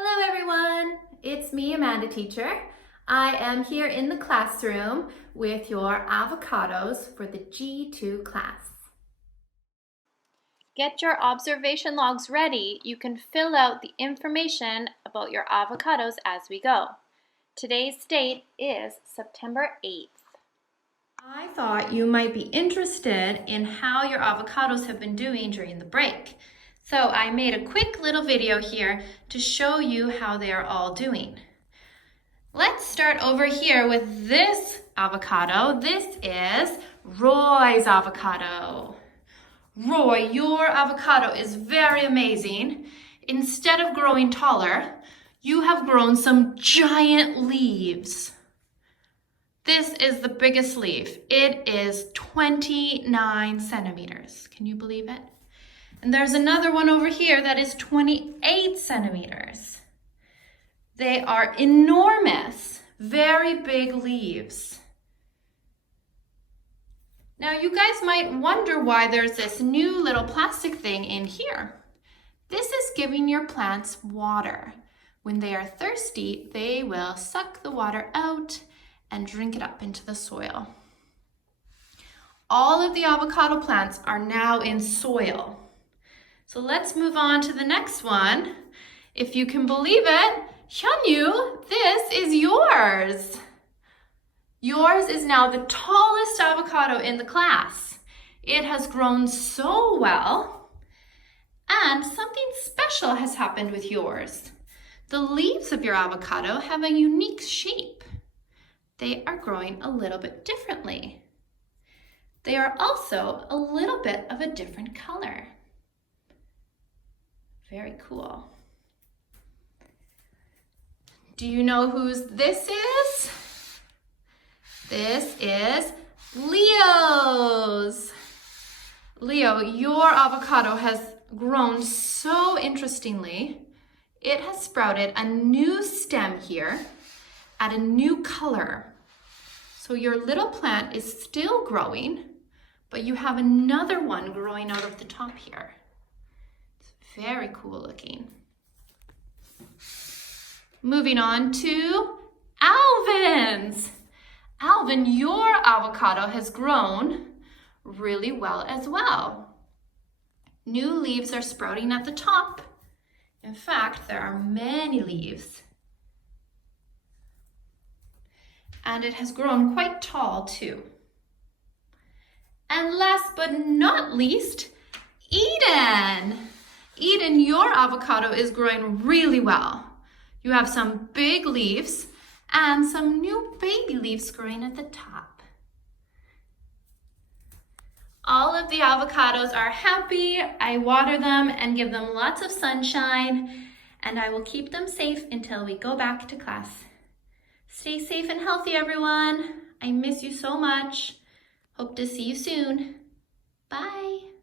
Hello everyone, it's me, Amanda teacher. I am here in the classroom with your avocados for the G2 class. Get your observation logs ready. You can fill out the information about your avocados as we go. Today's date is September 8th. I thought you might be interested in how your avocados have been doing during the break. So I made a quick little video here to show you how they are all doing. Let's start over here with this avocado. This is Roy's avocado. Roy, your avocado is very amazing. Instead of growing taller, you have grown some giant leaves. This is the biggest leaf. It is 29 centimeters. Can you believe it? And there's another one over here that is 28 centimeters. They are enormous, very big leaves. Now you guys might wonder why there's this new little plastic thing in here. This is giving your plants water. When they are thirsty, they will suck the water out and drink it up into the soil. All of the avocado plants are now in soil. So let's move on to the next one. If you can believe it, Hyunyu, this is yours. Yours is now the tallest avocado in the class. It has grown so well, and something special has happened with yours. The leaves of your avocado have a unique shape. They are growing a little bit differently. They are also a little bit of a different color. Very cool. Do you know whose this is? This is Leo's. Leo, your avocado has grown so interestingly. It has sprouted a new stem here at a new color. So your little plant is still growing, but you have another one growing out of the top here. It's very cool looking. Moving on to Alvin's. Alvin, your avocado has grown really well as well. New leaves are sprouting at the top. In fact, there are many leaves. And it has grown quite tall too. And last but not least, Eden. Eden, your avocado is growing really well. You have some big leaves and some new baby leaves growing at the top. All of the avocados are happy. I water them and give them lots of sunshine, and I will keep them safe until we go back to class. Stay safe and healthy, everyone. I miss you so much. Hope to see you soon. Bye.